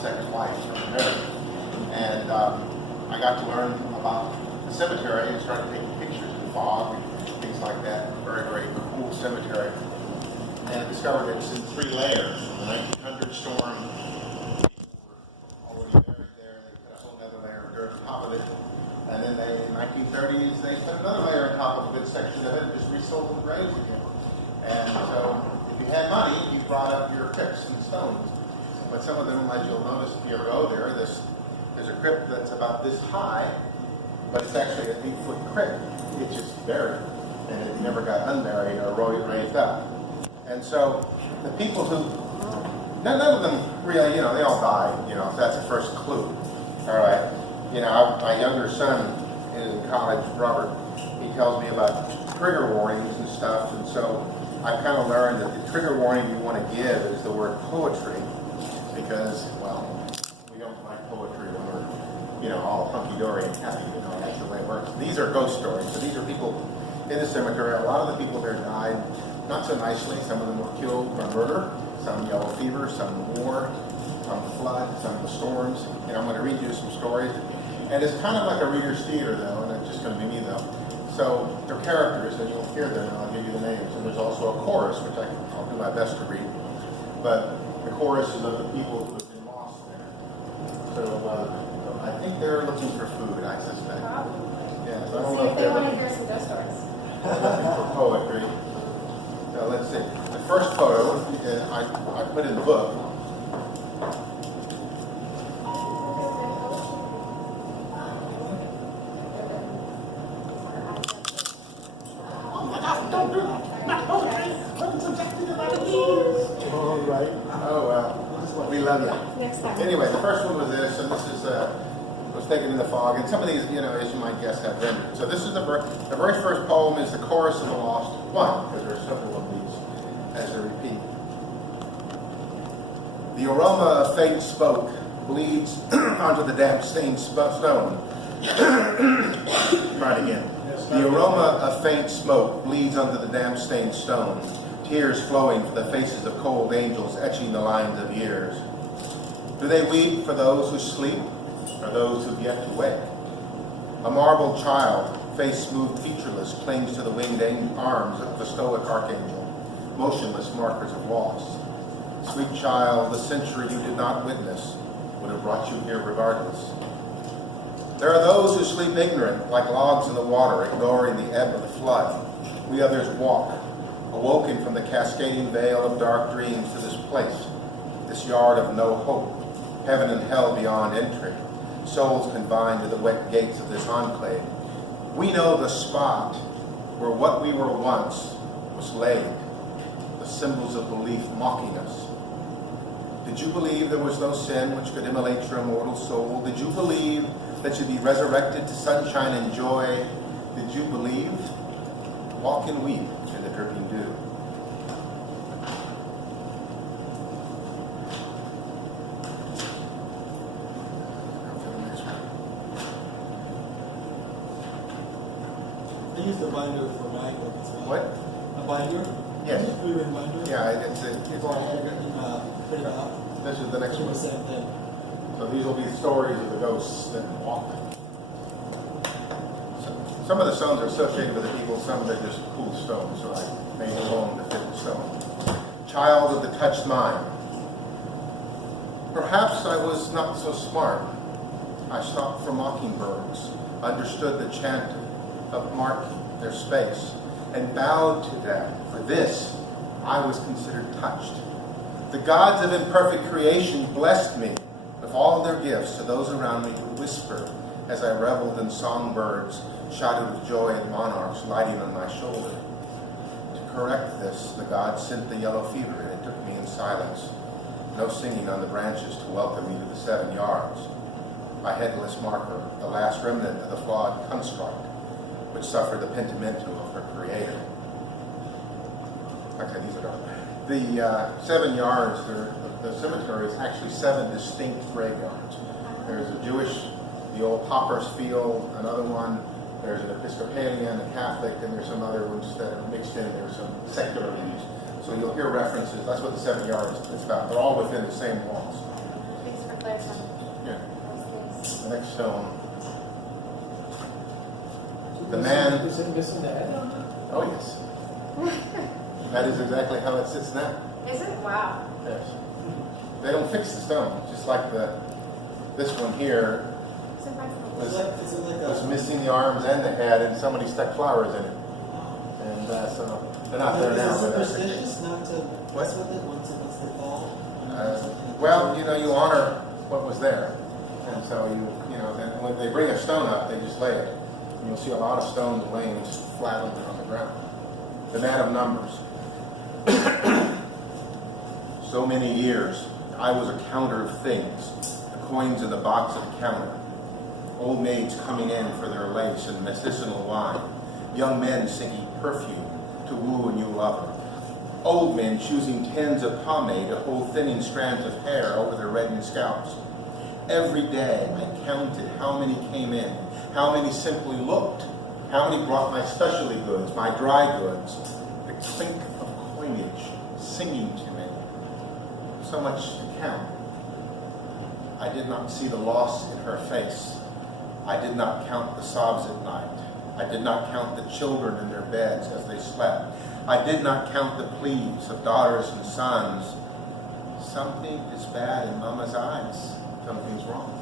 second wife, Mary. And I got to learn about the cemetery and started taking pictures in fog and things like that. Very, very cool cemetery. And I discovered it's in 3 layers. The 1900 storm, people were already buried there. They put a whole other layer of dirt on top of it. And then in the 1930s, they put another layer on top of a good section of it and just resold the graves again. And so if you had money, you brought up your crypts and stones. But some of them, as you'll notice if you ever go there, there's a crypt that's about this high, but it's actually an 8-foot crypt. It's just buried, and it never got unburied or raised up. And so the people who, none of them really, they all died, so that's the first clue. All right. My younger son is in college, Robert, he tells me about trigger warnings and stuff, and so I've kind of learned that the trigger warning you want to give is the word poetry, because, well, we don't like poetry when we're, all hunky-dory and happy, that's the way it works. These are ghost stories, so these are people in the cemetery. A lot of the people there died not so nicely. Some of them were killed by murder, some yellow fever, some war, some flood, some the storms. I'm going to read you some stories. And it's kind of like a reader's theater, though, and it's just going to be me, though. So they're characters, and you'll hear them, and I'll give you the names. And there's also a chorus, which I'll do my best to read. But the chorus is of the people who have been lost there. So I think they're looking for food, I suspect. Yes, I don't know if they want to hear some ghost stories. looking for poetry. So let's see. The first photo I put in the book. Don't do that. Not poetry. Don't subject me to my disease. All right. Oh, well, we love you. Next time. Anyway, the first one was this, and this is was taken in the fog, and some of these, as you might guess, have rendered. So this is the very first poem is the chorus of the lost one, because there are several of these as they repeat. The aroma of faint smoke bleeds onto the damp stained stone. Right again. The aroma of faint smoke bleeds under the damp stained stone, tears flowing for the faces of cold angels etching the lines of years. Do they weep for those who sleep, or those who've yet to wake? A marble child, face smooth featureless, clings to the winged arms of the stoic archangel, motionless markers of loss. Sweet child, the century you did not witness would have brought you here regardless. There are those who sleep ignorant, like logs in the water, ignoring the ebb of the flood. We others walk, awoken from the cascading veil of dark dreams to this place, this yard of no hope, heaven and hell beyond entry, souls confined to the wet gates of this enclave. We know the spot where what we were once was laid, the symbols of belief mocking us. Did you believe there was no sin which could immolate your immortal soul? Did you believe that you'd be resurrected to sunshine and joy? Did you believe? Walk and weep in the dripping dew. I use the binder for my book. What? A binder? Yes. Three-ring binder. Yeah, it's Before I had it print it out. this is the next It's one. the same thing. So these will be stories of the ghosts that walk. Some of the stones are associated with the people, some they're just cool stones, so I made a loan to fit the stone. Child of the touched mind. Perhaps I was not so smart. I stopped for mockingbirds, understood the chant of marking their space, and bowed to them. For this, I was considered touched. The gods of imperfect creation blessed me with all their gifts. To those around me who whispered as I reveled in songbirds, shouted with joy at monarchs lighting on my shoulder. To correct this, the gods sent the yellow fever, and it took me in silence. No singing on the branches to welcome me to the 7 yards. My headless marker, the last remnant of the flawed construct, which suffered the pentimento of her creator. Okay, these are gone. The 7 yards, the cemetery is actually 7 distinct graveyards. There's a Jewish, the old Pauper's Field, another one. There's an Episcopalian, a Catholic, and there's some other ones that are mixed in. There's some secular views. So you'll hear references. That's what the 7 yards is about. They're all within the same walls. Thanks for clarifying. next stone. The man. Is it missing the head? Oh yes. That is exactly how it sits now. Is it? Wow. Yes. They don't fix the stone, just like this one here Surprisingly. Is it like was a... missing the arms and the head, and somebody stuck flowers in it. And so they're not there now. Is But it that's superstitious not to What? mess with it once they fall? well, you honor what was there, and so then when they bring a stone up, they just lay it. And you'll see a lot of stones laying just flat on the ground. The man of numbers. So many years, I was a counter of things. The coins in the box at the counter. Old maids coming in for their lace and medicinal wine. Young men seeking perfume to woo a new lover. Old men choosing tins of pomade to hold thinning strands of hair over their reddened scalps. Every day I counted how many came in, how many simply looked, how many brought my specialty goods, my dry goods, the clink of coinage singing to me. So much to count. I did not see the loss in her face. I did not count the sobs at night. I did not count the children in their beds as they slept. I did not count the pleas of daughters and sons. Something is bad in Mama's eyes. Something's wrong.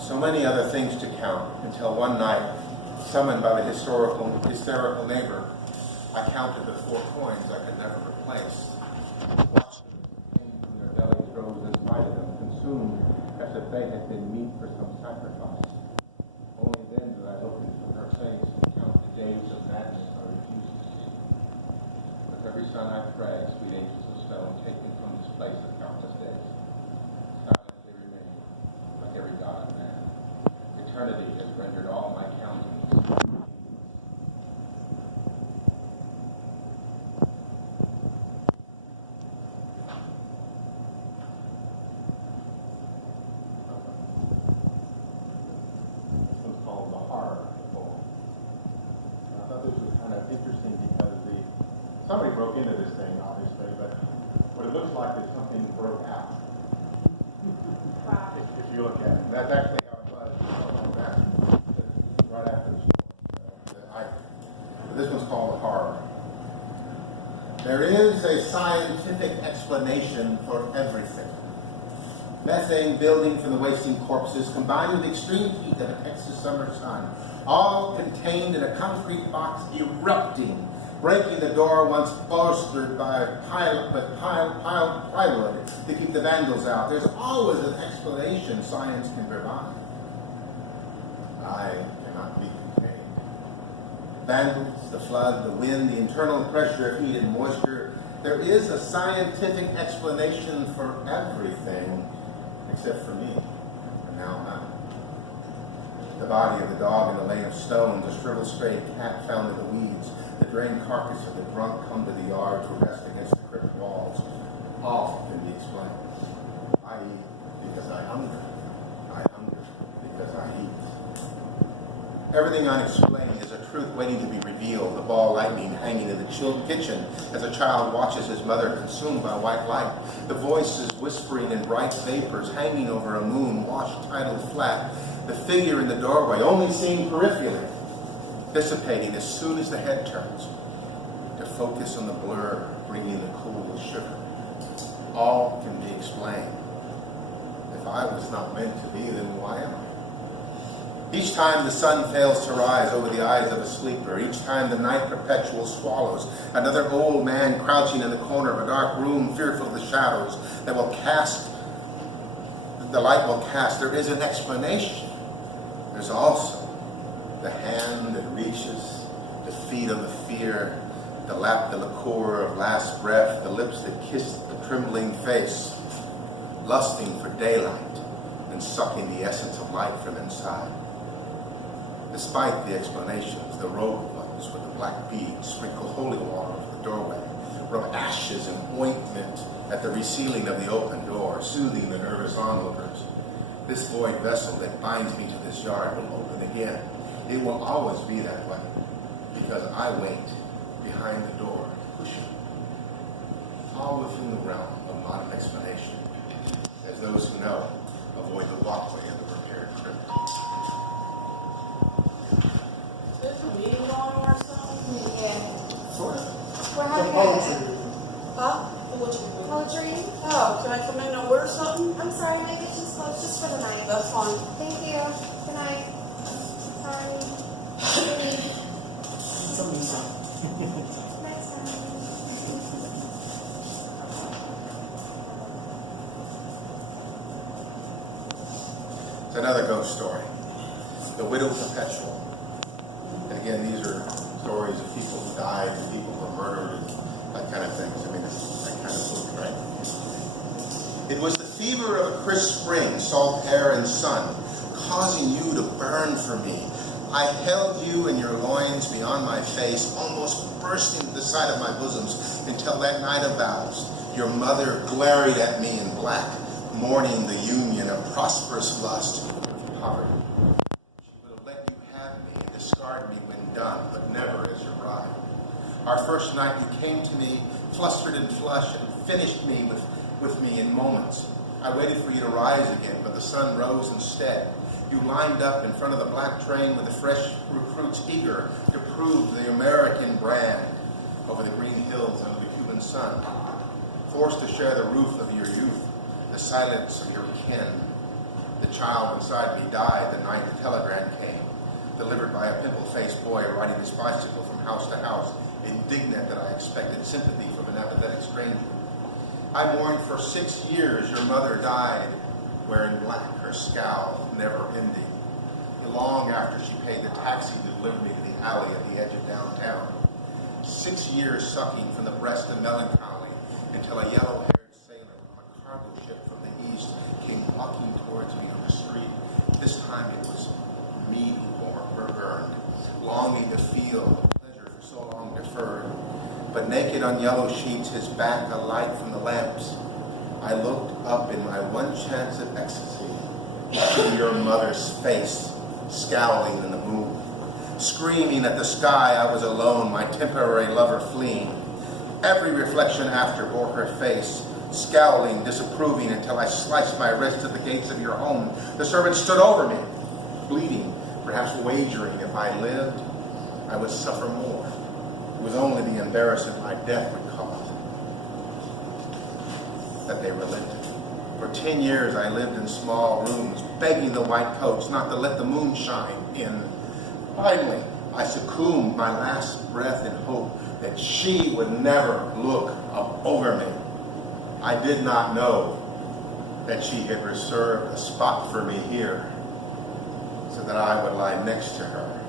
So many other things to count until one night, summoned by the hysterical neighbor, I counted the 4 coins I could never replace. Watched them hang from their bellies rose in spite of them, consumed as if they had been meat for some sacrifice. Only then did I look into her face and count the days of madness I refused to see. With every son I pray, sweet angels of stone, take me from this place of countless days. Silently remain, like every god of man. Eternity has rendered all my countings. Interesting because somebody broke into this thing, obviously, but what it looks like is something broke out. Wow. If you look at it, that's actually how it was. Right after the storm. This one's called the horror. There is a scientific explanation for everything. Methane building from the wasting corpses combined with extreme heat of a Texas summer sun, all contained in a concrete box erupting, breaking the door once bolstered by plywood to keep the vandals out. There's always an explanation science can provide. I cannot be contained. Vandals, the flood, the wind, the internal pressure of heat and moisture. There is a scientific explanation for everything except for me, and now none. The body of the dog in a lane of stones, a shriveled stray cat found in the weeds, the drained carcass of the drunk come to the yard to rest against the crypt walls. All can be explained. I eat because I hunger. I hunger because I eat. Everything unexplained is a truth waiting to be revealed. The ball lightning hanging in the chilled kitchen as a child watches his mother consumed by white light. The voices whispering in bright vapors hanging over a moon washed tidal flat. The figure in the doorway only seen peripherally, dissipating as soon as the head turns to focus on the blur, bringing the cool sugar. All can be explained. If I was not meant to be, then why am I? Each time the sun fails to rise over the eyes of a sleeper, each time the night perpetual swallows another old man crouching in the corner of a dark room, fearful of the shadows that will cast, the light will cast, there is an explanation. There's also the hand that reaches to feed on the fear, the lap the liqueur of last breath, the lips that kiss the trembling face, lusting for daylight and sucking the essence of light from inside. Despite the explanations, the robed ones with the black beads sprinkle holy water over the doorway, rub ashes and ointment at the resealing of the open door, soothing the nervous onlookers. This void vessel that binds me to this yard will open again. It will always be that way, because I wait behind the door, pushing, all within the realm of modern explanation. As those who know, avoid the walkway of the prepared crypt. Is there a meeting going on or something? Yeah. Sort of. We're Some having poetry. Huh? What you doing? poetry. Oh, can I come in and order something? I'm sorry, my kitchen's closed just for the night. That's fine. Thank you. Good night. Sorry. Good night. Some music. Next time. It's another ghost story. The Widow Perpetual. And again, these are stories of people who died and people who were murdered and that kind of things. I mean, it's that kind of book, right? It was the fever of a crisp spring, salt air and sun, causing you to burn for me. I held you in your loins beyond my face, almost bursting to the side of my bosoms, until that night of vows, your mother glared at me in black, mourning the union of prosperous lust with poverty. She would have let you have me and discard me when done, but never as your bride. Our first night you came to me, flustered and flushed, and finished me with me in moments. I waited for you to rise again, but the sun rose instead. You lined up in front of the black train with the fresh recruits eager to prove the American brand over the green hills under the Cuban sun. Forced to share the roof of your youth, the silence of your kin. The child inside me died the night the telegram came, delivered by a pimple-faced boy riding his bicycle from house to house, indignant that I expected sympathy from an apathetic stranger. I mourned for 6 years your mother died, wearing black, her scowl never ending. Long after she paid the taxi to deliver me to the alley at the edge of downtown. 6 years sucking from the breast of melancholy until a yellow-haired sailor on a cargo ship from the east came walking towards me on the street. This time it was me who burned, longing to feel the pleasure for so long deferred. But naked on yellow sheets, his back alight from the lamps, I looked up in my one chance of ecstasy to see your mother's face, scowling in the moon. Screaming at the sky, I was alone, my temporary lover fleeing. Every reflection after bore her face, scowling, disapproving, until I sliced my wrist at the gates of your home. The servant stood over me, bleeding, perhaps wagering if I lived, I would suffer more. It was only the embarrassment my death would cause that they relented. For 10 years I lived in small rooms, begging the white coats not to let the moon shine in. Finally, I succumbed my last breath in hope that she would never look up over me. I did not know that she had reserved a spot for me here so that I would lie next to her,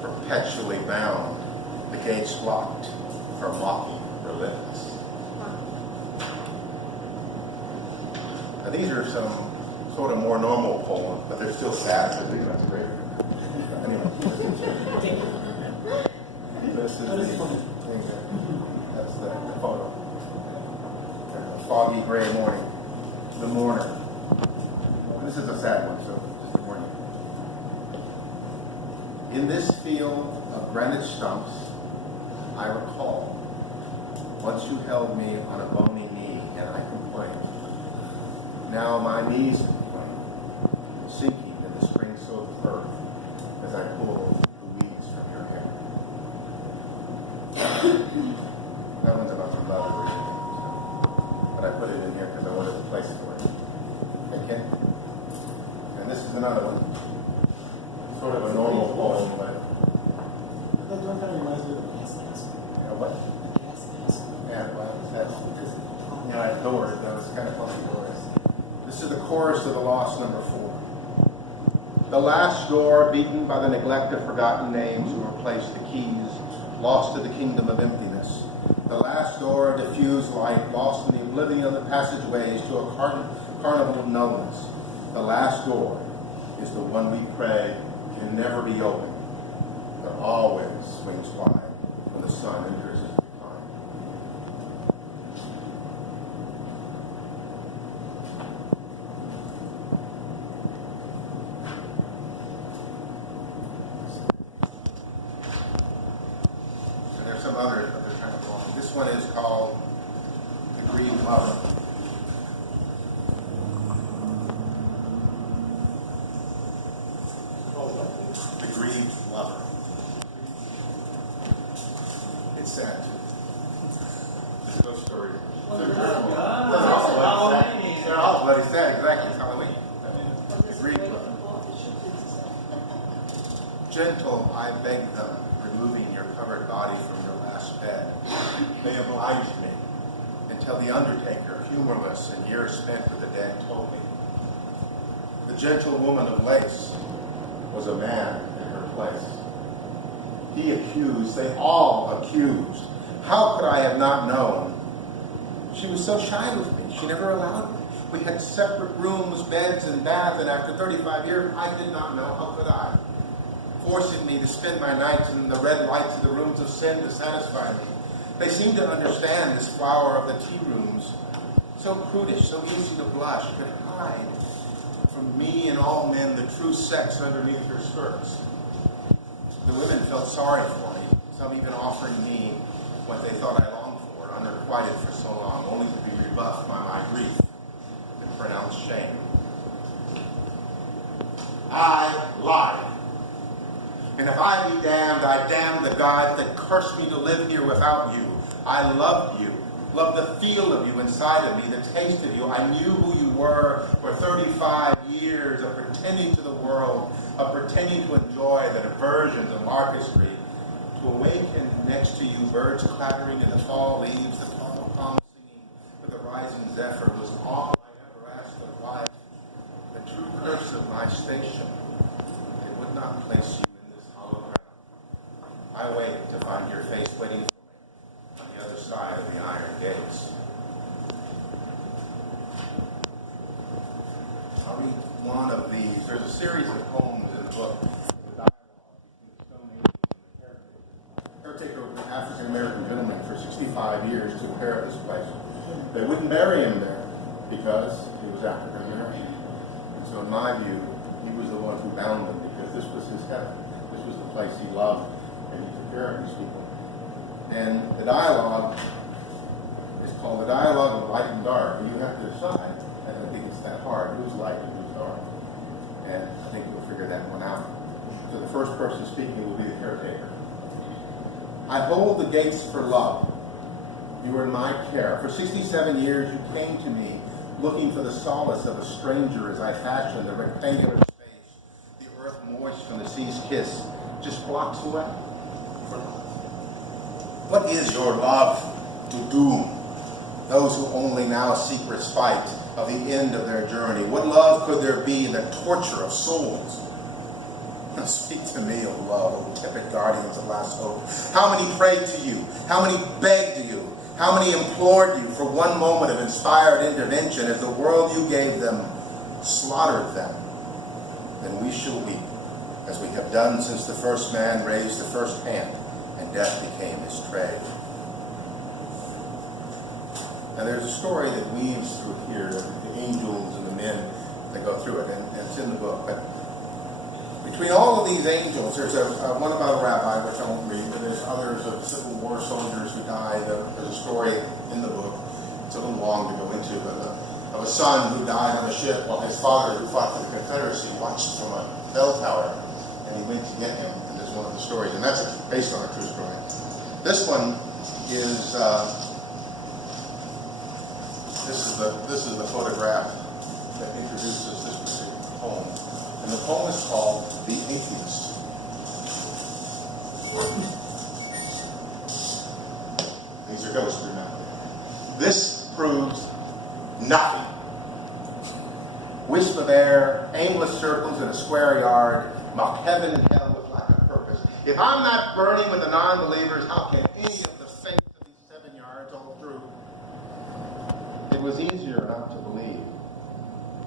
perpetually bound, the gates locked, her mocking relentless. Now, these are some sort of more normal poems, but they're still sad. So these are great. Anyway, this is that's the photo. There's a foggy gray morning. The mourner. This is a sad one, so just a warning. In this field of granite stumps, I recall once you held me on a bony knee and I complained. Now my knees complain, sinking in the spring-soaked earth as I pull the weeds from your hair. That one's about your love originally, but I put it in here because I wanted to place it for you. Okay? And this is another one. Sort of a normal poem, but That one kind of reminds me of the gas mask. you know what? The gas mask. Yeah, well, that's just, you know, I adored it. That was kind of funny. This is the chorus of the Lost number 4. The last door beaten by the neglect of forgotten names who replaced the keys, lost to the kingdom of emptiness. The last door of diffused light, lost in the oblivion of the passageways to a carnival of nullness. The last door is the one we pray can never be opened, but always swings wide when the sun enters its decline. And there's some others, but they're kind of long. This one is called The Green Mother. what he said, exactly. It's Halloween. Agreed, brother. Gentle, I beg them, removing your covered body from your last bed. They obliged me until the undertaker, humorless and years spent with the dead, told me. The gentle woman of lace was a man in her place. He accused, they all accused. How could I have not known? She was so shy with me, she never allowed me. We had separate rooms, beds, and bath, and after 35 years, I did not know, how could I? Forcing me to spend my nights in the red lights of the rooms of sin to satisfy me. They seemed to understand this flower of the tea rooms, so prudish, so easy to blush, could hide from me and all men the true sex underneath her skirts. The women felt sorry for me, some even offering me what they thought I longed for, unrequited for so long, only to be rebuffed by my grief and pronounced shame. I lied. And if I be damned, I damn the God that cursed me to live here without you. I loved you, loved the feel of you inside of me, the taste of you. I knew who you were for 35 years of pretending to the world, of pretending to enjoy the diversions of Market Street, to awaken next to you, birds clattering in the fall leaves, the tall palm singing with the rising zephyr was all I ever asked of life. The true curse of my station, it would not place you in this hollow ground. I wait to find your face waiting for me on the other side of the iron gates. I'll read one of these. There's a series of poems in the book, the dialogue between the Stone Age and the caretaker. Caretaker was an African-American gentleman for 65 years to inherit this place. They wouldn't bury him there because he was African-American. And so in my view, he was the one who bound them because this was his heaven. This was the place he loved, and he took care of these people. And the dialogue is called the dialogue of light and dark. And you have to decide. I don't think it's that hard. Who's light and who's dark? And I think we'll figure that one out. So the first person speaking will be the caretaker. I hold the gates for love. You were in my care. For 67 years you came to me looking for the solace of a stranger as I fashioned a rectangular space, the earth moist from the sea's kiss, just blocks away for love. What is your love to doom those who only now seek respite of the end of their journey? What love could there be in the torture of souls? Now speak to me of love, O tepid guardians of last hope. How many prayed to you? How many begged you? How many implored you for one moment of inspired intervention as the world you gave them slaughtered them? Then we shall weep, as we have done since the first man raised the first hand and death became his trade. Now there's a story that weaves through here, the angels and the men that go through it, and it's in the book. But between all of these angels, there's one about a rabbi, which I won't read, but there's others of Civil War soldiers who died. There's a story in the book. It's a little long to go into, but of a son who died on a ship while his father, who fought for the Confederacy, watched from a bell tower, and he went to get him. And there's one of the stories, and that's based on a true story. This one is this is the photograph that introduces this particular poem. And the poem is called The Atheist. These are ghosts, remember. This proves nothing. Wisp of air, aimless circles in a square yard, mock heaven and hell with lack of purpose. If I'm not burning with the non-believers, how can any of the saints of these 7 yards hold true? It was easier not to believe.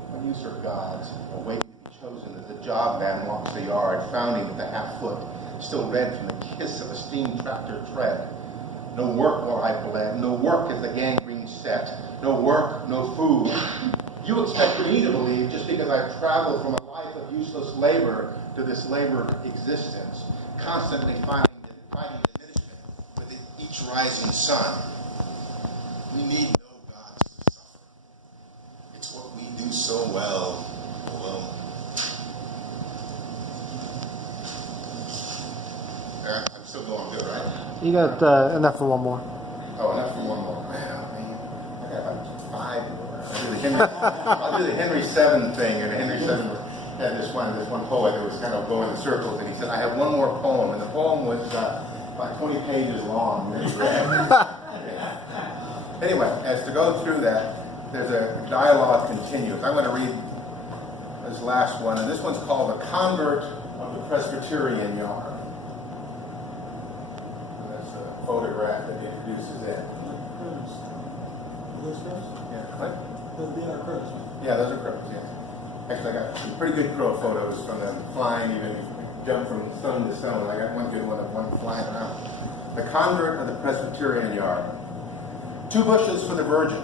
When you serve gods, awaiting to be chosen as the job man walks the yard, frowning at the half foot, still red from the kiss of a steam tractor tread. No work where I bled, no work as the gangrene set, no work, no food. You expect me to believe just because I've traveled from a life of useless labor to this labor existence, constantly finding diminishment with each rising sun. We need no gods to suffer. It's what we do so well alone. I'm still going good, right? You got enough for one more. Oh, enough for one more. Man, I got about 5 more. I really can't I'll do the Henry VII thing, and Henry VII had this one poet that was kind of going in circles, and he said, I have one more poem, and the poem was about 20 pages long. And he read. Yeah. Anyway, as to go through that, there's a dialogue continues. I'm going to read this last one, and this one's called The Convert of the Presbyterian Yard. And that's a photograph that introduces it. Crows. Are those crows? Yeah, what? They are crows. Yeah, those are crows, yeah. Actually, I got some pretty good crow photos from them flying, even jump from stone to stone. I got one good one of one flying around. The Convert of the Presbyterian Yard. 2 bushels for the Virgin.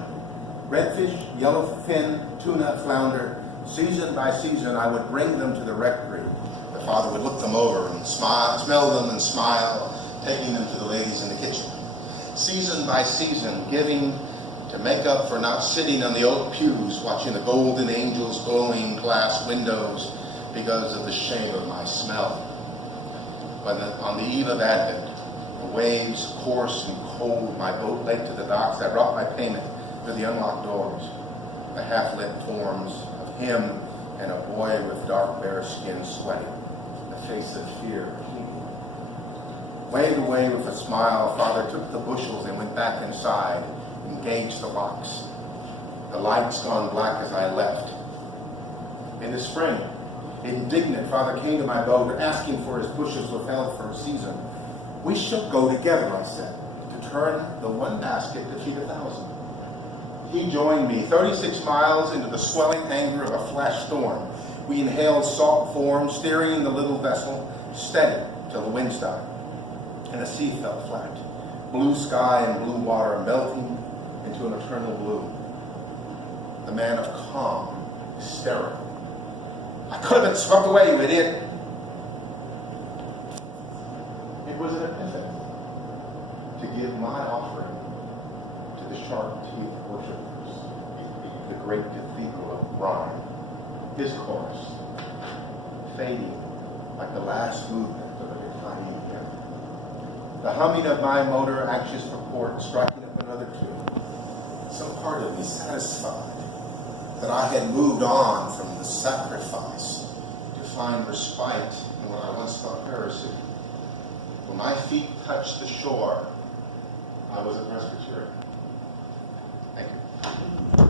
Redfish, yellowfin, tuna, flounder. Season by season, I would bring them to the rectory. The father would look them over and smile, smell them and smile, taking them to the ladies in the kitchen. Season by season, giving to make up for not sitting on the oak pews watching the golden angels glowing glass windows because of the shame of my smell. But on the eve of Advent, the waves coarse and cold, my boat late to the docks, I brought my payment to the unlocked doors. The half-lit forms of him and a boy with dark bare skin sweating, a face of fear. Waved away with a smile, Father took the bushels and went back inside, engaged the locks. The lights gone black as I left. In the spring, indignant, Father came to my boat asking for his bushels withheld for a season. We should go together, I said, to turn the one basket to feed 1,000. He joined me 36 miles into the swelling anger of a flash storm. We inhaled salt foam, steering the little vessel steady till the winds died, and the sea fell flat. Blue sky and blue water melting into an eternal blue. The man of calm, hysterical. I could have been swept away, you idiot. It was an epiphany to give my offering to the sharp-teethed worshipers, the great cathedral of Rhyme. His chorus, fading like the last movement of a declining hymn. The humming of my motor, anxious for port, striking up another tune. Some part of me satisfied that I had moved on from the sacrifice to find respite in what I once thought heresy. When my feet touched the shore, I was a Presbyterian. Thank you.